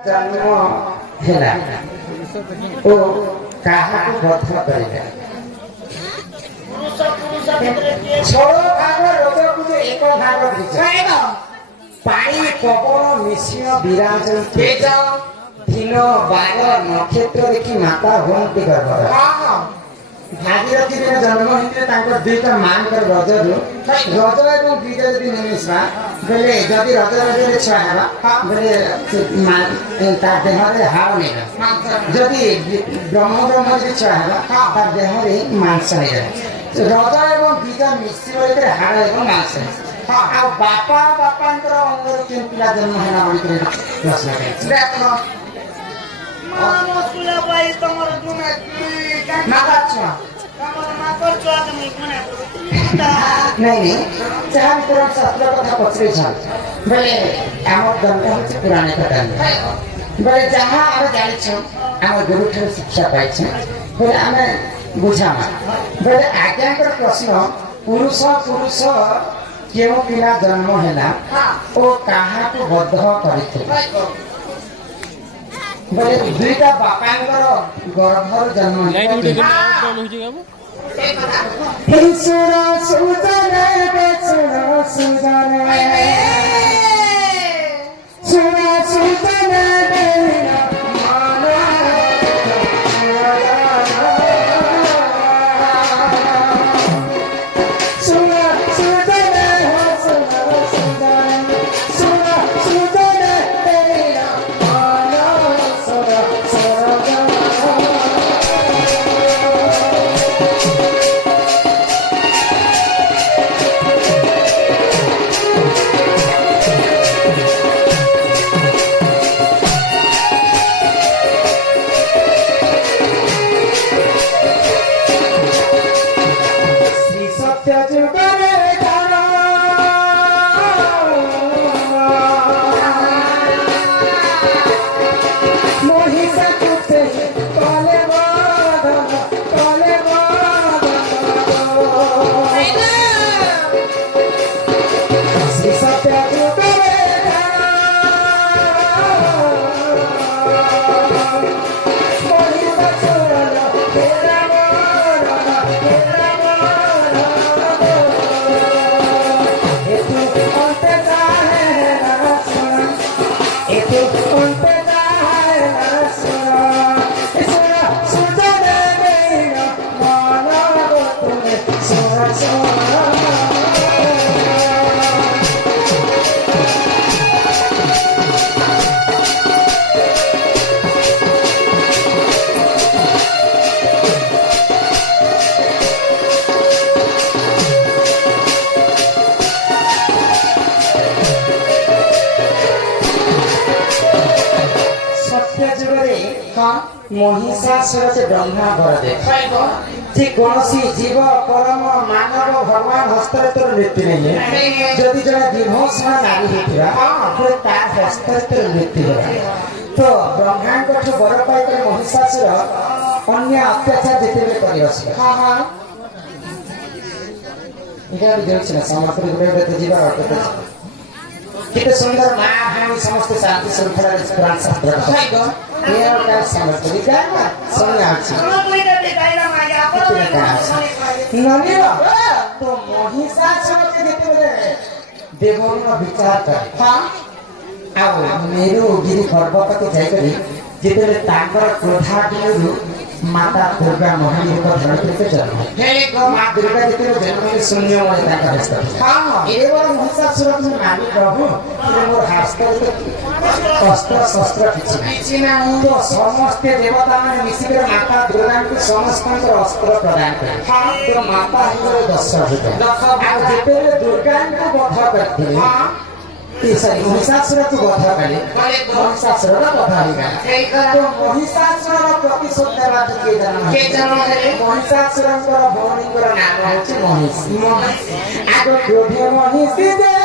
जन्म हेला ओ काहाको बध करिला छोड़ो भाग रजको जे एक भाग दिछ पानी पवन मिश्रण विराजन तेज दिन बार नक्षत्र देखि माता होंती गर्भ भागीरथी दिन जन्म होते तांको दुईटा मानकर रजरु रज एवं बीज यदि निमिषमा बेले जदि रज रजले छुआ हेबा बेले ता देहरे हाड़ नहीं जदि ब्रह्म ब्रह्म यदि छुआ हेबा ता देहरे मांस नहीं रज एवं बीज मिश्र हाड़ एवं मांस आ बापा बापांतर अंगर केन पिला जन्म हेना बोली प्रश्न देखो मानो तुला बाई तमर दुना नागाछुआ तमर माकर छुआ तुम कोने नहीं जहाँ तरह शास्त्र कथा पछरे छ बोले आमर दंता होछि पुराने कथा बोले जहाँ हम जानि छ आम गुरु ठार शिक्षा पाइ छ बोले आमे बुझामा बोले आज्ञाकर प्रश्न पुरुष पुरुष केउ पिला जन्म हेला ओ काहाको बद्ध करिथे बोले दुईटा बापांकर गर्भर जन्म हिंसुरा सुदने बेचुरा सुदने सुरा सुदने बेना माना सुरा सुदने हो सुरा सुदने सुरा सुदने बेना माना सुरा सुरा महिषासुर से ब्रह्मा वर दे कौन जीव परम मानव भगवान हस्तर तोर मृत्यु नहीं जदि जन विभूषण नारी होता हस्तर तोर मृत्यु तो ब्रह्मा वर पाई महिषासुर अन्य अत्याचार जिते कितने सुंदर माँ भाई समस्त शांति श्रृंखला पुराण शास्त्र तो महिषासुर देवगुण विचार कर मेरु गिरी पर्वत को जाकर जिते क्रोधाग्नि माता दुर्गा मोहिनी को धरण करके जन्म माँ दुर्गा जिते जन्म शून्य एवं महिषासुर नारी प्रभु मोर हस्तर अस्त्र शस्त्र किछि तो समस्त देवता मान मिसिकर माता दुर्गा को समस्त अस्त्र प्रदान करे तो माता हिंदर दशरथ जिते दुर्गा को वध करते महिषासुर को वध कले महिषासुर वध होगा तो महिषासुर प्रतिशोध देवा के जन्म महिषासुर भौणी नाम होछि महिषी आगो क्रोधी महिषी दे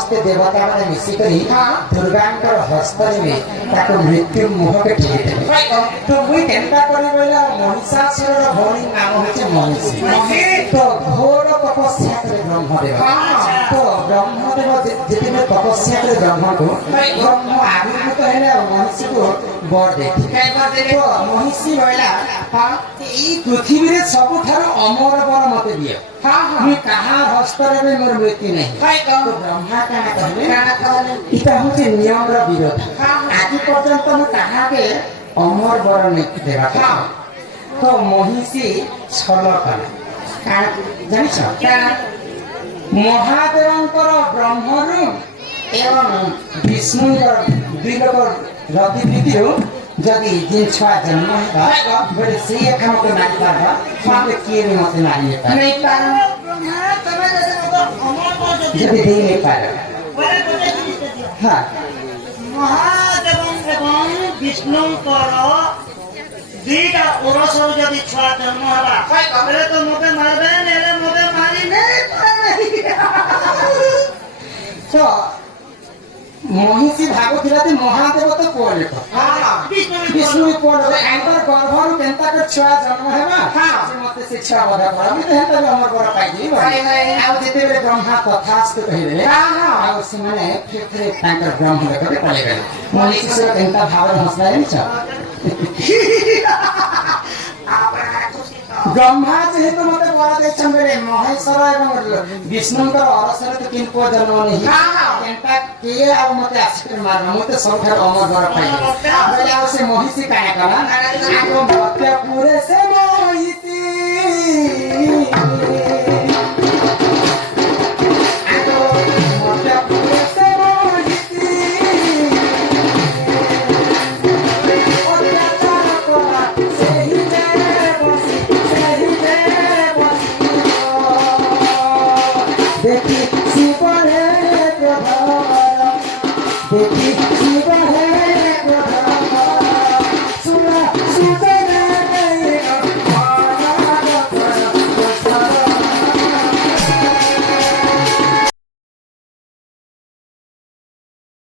ସମସ୍ତେ ଦେବତା ମାନେ ମିଶିକରି ଦୁର୍ଗାଙ୍କର ହସ୍ତରେ ତାକୁ ମୃତ୍ୟୁ ମୁହଁକେ ଠେଲିଦେଲେ। ତ ମୁଇଁ କେନ୍ତା କରି ବୋଇଲା ମହିଷାସୁରର ଭଉଣୀ ନାମ ହଉଛି ମହିଷୀ। ତ ଘୋର ତପସ୍ୟା କରେ ବ୍ରହ୍ମଦେବ। ତ ବ୍ରହ୍ମଦେବ ଯେତେବେଳେ ତପସ୍ୟା କରେ ବ୍ରହ୍ମକୁ, ବ୍ରହ୍ମ ଆବିର୍ଭୂତ ହେଲେ ଆଉ ମହିଷୀକୁ ବର ଦେଇଥିଲେ। ତ ମହିଷୀ ବୋଇଲା ଏଇ ପୃଥିବୀରେ ସବୁଠାରୁ ଅମର ବର ମତେ ଦିଅ। ମୁଁ କାହା ହସ୍ତରେ ବି ମୋର ମୃତ୍ୟୁ ନାହିଁ। ତ ବ୍ରହ୍ମା କାଣା କହିଲେ, ଏଇଟା ହଉଛି ନିୟମର ବିରୋଧ। ଆଜି ପର୍ଯ୍ୟନ୍ତ ମୁଁ କାହାକେ ଅମର ବର ନେଇ ଦେବା। ତ ମହିଷୀ ଛଳ କଲା। କାଣା ଜାଣିଛ, ମହାଦେବଙ୍କର ବ୍ରହ୍ମରୁ ଏବଂ ବିଷ୍ଣୁଙ୍କର ଦୁଇ ଲୋକ ରତିବୃତ୍ତିରୁ ଯଦି ଯେ ଛୁଆ ଜନ୍ମ ହେବା ବୋଲେ ସେଇ ଏକା ମତେ ମାରି ପାରବା, ମତେ କିଏ ବି ମତେ ମାରି ନେଇପାର ଯଦି ଦେଇ ନେଇପାର। ହଁ ମହାଦେବ ଏବଂ ବିଷ୍ଣୁଙ୍କର ଦୁଇଟା ପୁରୁଷରୁ ଯଦି ଛୁଆ ଜନ୍ମ ହେବା ହେଲେ ତ ମତେ ମାରବେ, ହେଲେ ମତେ ମାରି ନେଇ ତ ମହିଷୀ ଭାବୁଥିଲା ଯେ ମହାଦେବ ତ ପୁଅ ଲେଖ, ବିଷ୍ଣୁ ପୁଅ ଲେଖ, ତାଙ୍କର ଗର୍ଭରୁ କେନ୍ତା କରି ଛୁଆ ଜନ୍ମ ହେବା, ସେ ମତେ ସେ ଛୁଆ ବଧ କର, ମୁଁ ତ ହେନ୍ତା ବି ଅମର ବର ପାଇଯିବି। ଆଉ ଯେତେବେଳେ ବ୍ରହ୍ମା ତଥାସ୍ତୁ କହିଲେ, ଆଉ ସେମାନେ ଫେରେ ତାଙ୍କର ବ୍ରହ୍ମ ଲେଖରେ ପଳେଇଗଲେ। ମହିଷୀର କେନ୍ତା ଭାବରେ ହସିଲା ଜାଣିଛ? ବ୍ରହ୍ମା ଯେହେତୁ ମତେ ବର ଦେଇଛନ୍ ବେଲେ ମହେଶ୍ୱର ଏବଂ ବିଷ୍ଣୁଙ୍କର ଅରସରେ ତ କେନ୍ ପୁଅ ଜନ୍ମ ନେଇ କେନ୍ତା କିଏ ଆଉ ମତେ ଆସିକରି ମାରବ, ମୁଁ ତ ସବୁଠାରୁ ଅମର ବର ପାଇବି ବେଲେ ଆଉ ସେ ମହିଷୀ କାଣା କଲା, ମତେ ପୁରେ ସେ ମହିଷୀ